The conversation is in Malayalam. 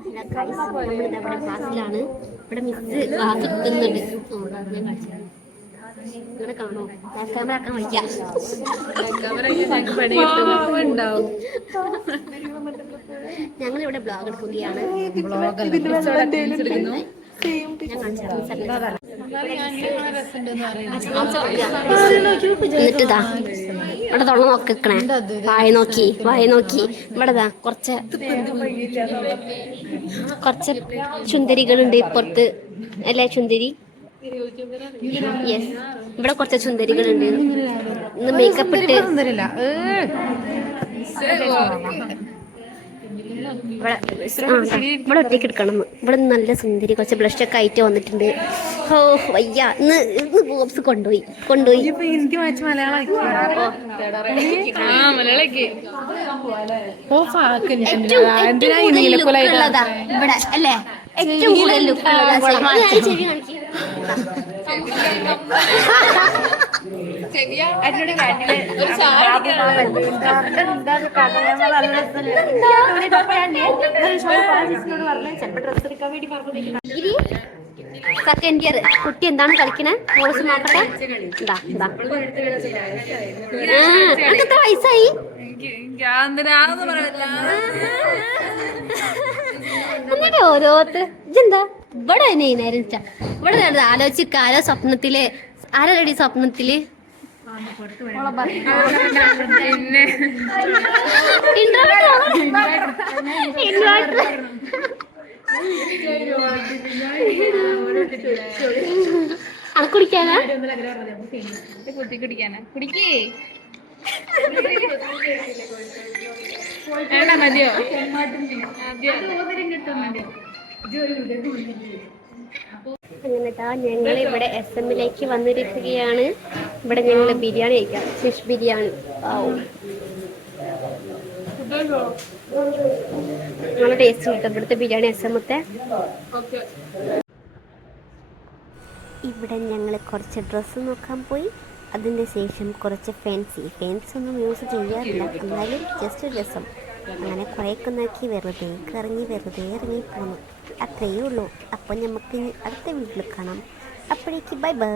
നമ്മളിവിടെ ക്ലാസ്സിലാണ്. ഇവിടെ മിസ് ക്ലാസ് എടുക്കുന്നുണ്ട്. ഇവിടെ കാണോ ക്യാമറ ആക്കാൻ വയ്ക്കാം. ഞങ്ങളിവിടെ ബ്ലോഗ് എടുക്കുകയാണ്. എന്നിട്ടിതാ ഇവിടെ തൊള്ള നോക്കിക്കണേ. വായ നോക്കി ഇവിടെതാ കുറച്ച് ചുന്ദരികളുണ്ട് ഇപ്പുറത്ത്. അല്ലേ ചുന്ദരി? യെസ്, ഇവിടെ കുറച്ച് ചുന്ദരികളുണ്ട്. ഇന്ന് മേക്കപ്പ് ഇട്ട് ഇവിടെ ഒറ്റയ്ക്ക് എടുക്കണം. ഇവിടെ നല്ല സുന്ദരി കുറച്ച് ബ്ലഷൊക്കെ ആയിട്ട് വന്നിട്ടുണ്ട്. ഓ വയ്യ, ഇന്ന് ബോബ്സ് കൊണ്ടുപോയി. ഇവിടെ അല്ലേ ഏറ്റവും കൂടുതൽ സെക്കൻഡ് ഇയർ കുട്ടി എന്താണ് കളിക്കണേ? കോഴ്സ് നോക്കട്ടെ. എത്ര വയസ്സായി? എന്നിട്ട് ഓരോരുത്തർ ഇതെന്താ ഇവിടെ നേരം ഇവിടെ ആലോചിക്കാരോ സ്വപ്നത്തില് ആരോ റെഡി സ്വപ്നത്തില് കുടിക്കാനാ കുടിക്കേ മതിയോ? അങ്ങനെട്ടാ ഞങ്ങൾ ഇവിടെ SM-ലേക്ക് വന്നിരിക്കുകയാണ്. ഇവിടെ ഞങ്ങൾ ബിരിയാണി കഴിക്കാം. ഫിഷ് ബിരിയാണി. നല്ല ടേസ്റ്റ് കിട്ടും ഇവിടുത്തെ ബിരിയാണി SM-ത്തെ. ഇവിടെ ഞങ്ങൾ കുറച്ച് ഡ്രസ്സ് നോക്കാൻ പോയി. അതിൻ്റെ ശേഷം കുറച്ച് ഫാൻസി ഒന്നും യൂസ് ചെയ്യാറില്ല, എന്നാലും ജസ്റ്റ് രസം. അങ്ങനെ കുറേയൊക്കെ നോക്കി വെറുതെ ഇറങ്ങി പോന്നു. അത്രയേ ഉള്ളൂ. അപ്പോൾ നമുക്ക് അടുത്ത വീട്ടിൽ കാണാം. അപ്പോഴേക്ക് ബൈ ബൈ.